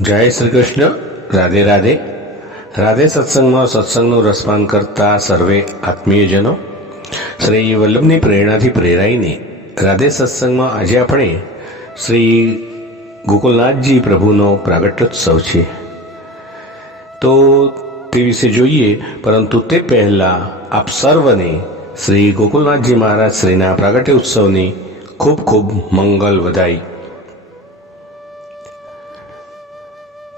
જય શ્રી કૃષ્ણ. રાધે રાધે. રાધે સત્સંગમાં સત્સંગનું રસપાન કરતા સર્વે આત્મીયજનો. શ્રી વલ્લભની પ્રેરણાથી પ્રેરાઈને રાધે સત્સંગમાં આજે આપણે શ્રી ગોકુલનાથજી પ્રભુનો પ્રાગટ્યોત્સવ છે. તો તે વિશે જોઈએ, પરંતુ તે પહેલાં આપ સર્વને શ્રી ગોકુલનાથજી મહારાજ શ્રીના પ્રાગટ્ય ઉત્સવની ખૂબ ખૂબ મંગલ વધાઈ.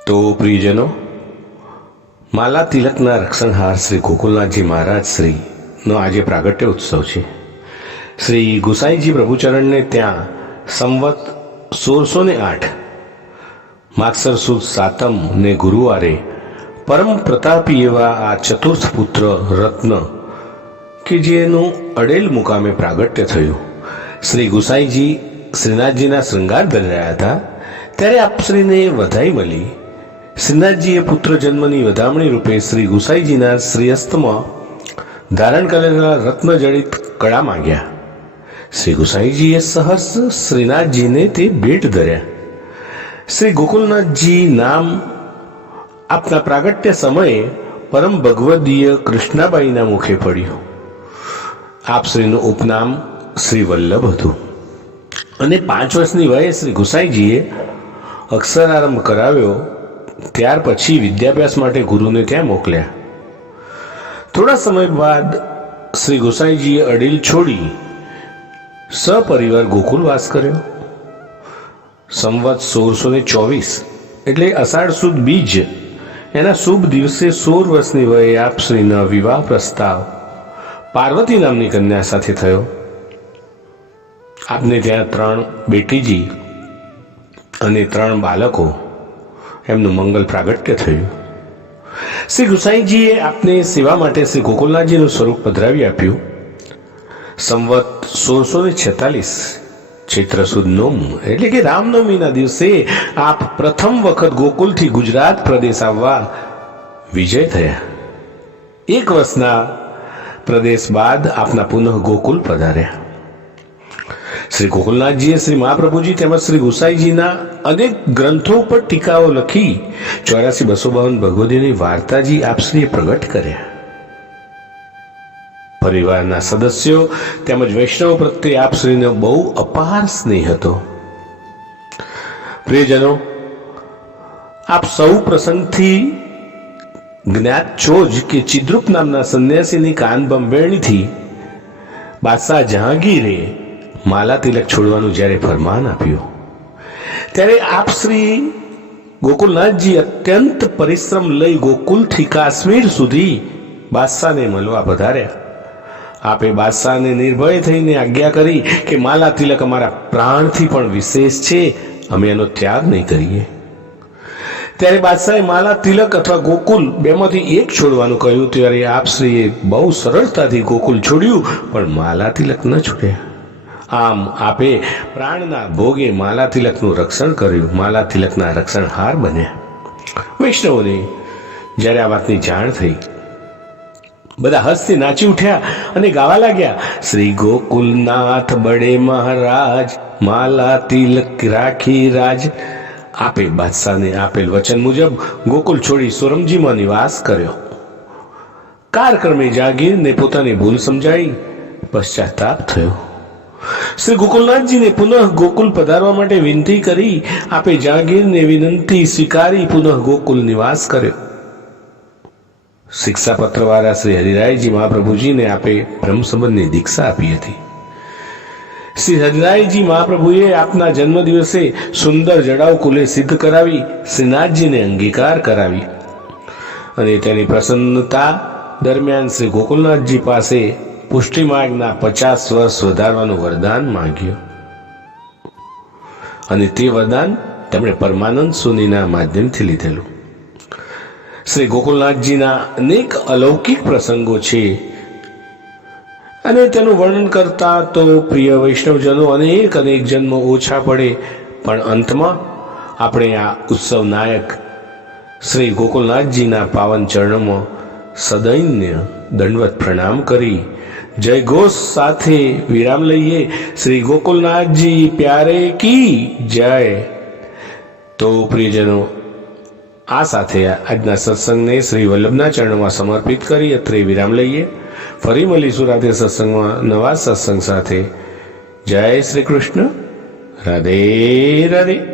તો પ્રિયજનો, માલા તિલકના રક્ષણહાર શ્રી ગોકુલનાથજી મહારાજ શ્રીનો આજે પ્રાગટ્ય ઉત્સવ છે. શ્રી ગુસાઈજી પ્રભુચરણને ત્યાં સંવત સોળસો ને આઠ, માગસર સુદ સાતમ ને ગુરુવારે પરમ પ્રતાપી એવા આ ચતુર્થ પુત્ર રત્ન કે જેનું અડેલ મુકામે પ્રાગટ્ય થયું. શ્રી ગુસાઈજી શ્રીનાથજીના શૃંગાર ધરી રહ્યા હતા. ત્યારે આપશ્રીને વધાઈ મળી શ્રીનાથજીએ પુત્ર જન્મની વધામણી રૂપે શ્રી ગુસાઈજીના શ્રીયસ્તમાં ધારણ કરેલા રત્નજડિત કળા માંગ્યા. શ્રી ગુસાઈજીએ સહર્ષ શ્રીનાથજીને તે ભેટ ધર્યા. શ્રી ગોકુલનાથજી નામ આપના પ્રાગટ્ય સમયે પરમ ભગવદીય કૃષ્ણાબાઈના મુખે પડ્યું. આપ શ્રીનું ઉપનામ શ્રી વલ્લભ હતું. અને પાંચ વર્ષની વયે શ્રી ગુસાઈજીએ અક્ષરારંભ કરાવ્યો ત્યાર પછી વિદ્યાભ્યાસ માટે ગુરુને ત્યાં મોકલ્યા? થોડા સમય બાદ શ્રી ગોસાઈજીએ અડીલ છોડી સપરિવાર ગોકુલવાસ કર્યો. સંવત સોળસો ને ચોવીસ એટલે અષાઢ સુદ બીજ. એના શુભ દિવસે સોળ વર્ષની વયે આપ શ્રીના વિવાહ પ્રસ્તાવ પાર્વતી નામની કન્યા સાથે થયો. આપને ત્યાં ત્રણ બેટીજી અને ત્રણ બાળકો. એમનું મંગલ પ્રાગટ્ય થયું. શ્રી ગુસાઈજીએ આપને સેવા માટે શ્રી ગોકુલનાથજીનું સ્વરૂપ પધરાવી આપ્યું. સંવત સોળસો ને છેતાલીસ, ચૈત્ર સુદ નોમ એટલે કે રામનવમીના દિવસે આપ પ્રથમ વખત ગોકુલથી ગુજરાત પ્રદેશ આવવા વિજય થયા. એક વર્ષના પ્રદેશ બાદ આપના પુનઃ ગોકુલ પધાર્યા. શ્રી ગોકુલનાથજીએ શ્રી મહાપ્રભુજી તેમજ શ્રી ગુસાઈજીના અનેક ગ્રંથો પર ટીકાઓ લખી ચોરાસી બસો બાવન ભગવદીની વાર્તાજી આપશ્રીએ પ્રગટ કર્યા. પરિવારના સદસ્યો તેમજ વૈષ્ણવ પ્રત્યે આપશ્રીનો બહુ અપાર સ્નેહ હતો. પ્રિયજનો, આપ સૌ પ્રસંગથી જ્ઞાત ચોજ કે ચિદ્રુપ નામના સંન્યાસીની કાન બંબેણીથી બાદશાહ જહાંગીરે માલા તિલક છોડવાનું જ્યારે ફરમાન આપ્યું, ત્યારે આપ શ્રી ગોકુલનાથજી અત્યંત પરિશ્રમ લઈ ગોકુલથી કાશ્મીર સુધી બાદશાહને મળવા પધાર્યા. આપે બાદશાહને નિર્ભય થઈને આજ્ઞા કરી કે માલા તિલક અમારા પ્રાણથી પણ વિશેષ છે, અમે એનો ત્યાગ નહીં કરીએ. ત્યારે બાદશાહે માલા તિલક અથવા ગોકુલ બેમાંથી એક છોડવાનું કહ્યું, ત્યારે આપશ્રીએ બહુ સરળતાથી ગોકુલ છોડ્યું, પણ માલા તિલક ન છોડ્યા આમ આપે પ્રાણના ભોગે માલા તિલકનું રક્ષણ કર્યું. માલા તિલકના રક્ષણહાર બન્યા. વૈષ્ણવોને જ્યારે આ વાતની જાણ થઈ, બધા હસતી નાચી ઉઠ્યા અને ગાવા લાગ્યા, શ્રી ગોકુલનાથ બડે મહારાજ, માલા તિલક રાખી રાજ. આપે બાદશાહને આપેલ વચન મુજબ ગોકુલ છોડી સોરમજીમાં નિવાસ કર્યો. કારક્રમે જાગીરને પોતાની ભૂલ સમજાઈ, પશ્ચાતાપ થયો. શ્રી ગોકુલનાથજીને પુનઃ ગોકુલ પધારવા માટે વિનંતી કરી આપે જાગીરને વિનંતી સ્વીકારી પુનઃ ગોકુલ નિવાસ કર્યો. શિક્ષાપત્ર વાળા શ્રી હરિરાયજી મહાપ્રભુજીને આપે બ્રહ્મસંબંધની દીક્ષા આપી હતી. શ્રી હરિરાયજી મહાપ્રભુએ આપના જન્મ દિવસે સુંદર જડાઉ કુલે સિદ્ધ કરાવી, શ્રીનાથજીને અંગીકાર કરાવી. અને તેની પ્રસન્નતા દરમિયાન શ્રી ગોકુલનાથજી પાસે પુષ્ટિ માર્ગના પચાસ વર્ષ વધારવાનું વરદાન માંગ્યું. અને તે વરદાન તેમણે પરમાનંદ સુનીના માધ્યમથી લીધેલું. શ્રી ગોકુલનાથજીના અનેક અલૌકિક પ્રસંગો છે. અને તેનું વર્ણન કરતા તો પ્રિય વૈષ્ણવજનો અનેક અનેક જન્મો ઓછા પડે. પણ અંતમાં આપણે આ ઉત્સવ નાયક શ્રી ગોકુલનાથજીના પાવન ચરણોમાં સદૈન્ય દંડવત પ્રણામ કરી જય ઘોષ સાથે વિરામ લઈએ. શ્રી ગોકુલનાથજી, પ્યારે કી જય. તો પ્રિયજનો, આ સાથે આજના સત્સંગને શ્રી વલ્લભના ચરણમાં સમર્પિત કરી અત્રે વિરામ લઈએ. ફરી મળીશું રાધે સત્સંગમાં નવા સત્સંગ સાથે. જય શ્રી કૃષ્ણ. રાધે રાધે.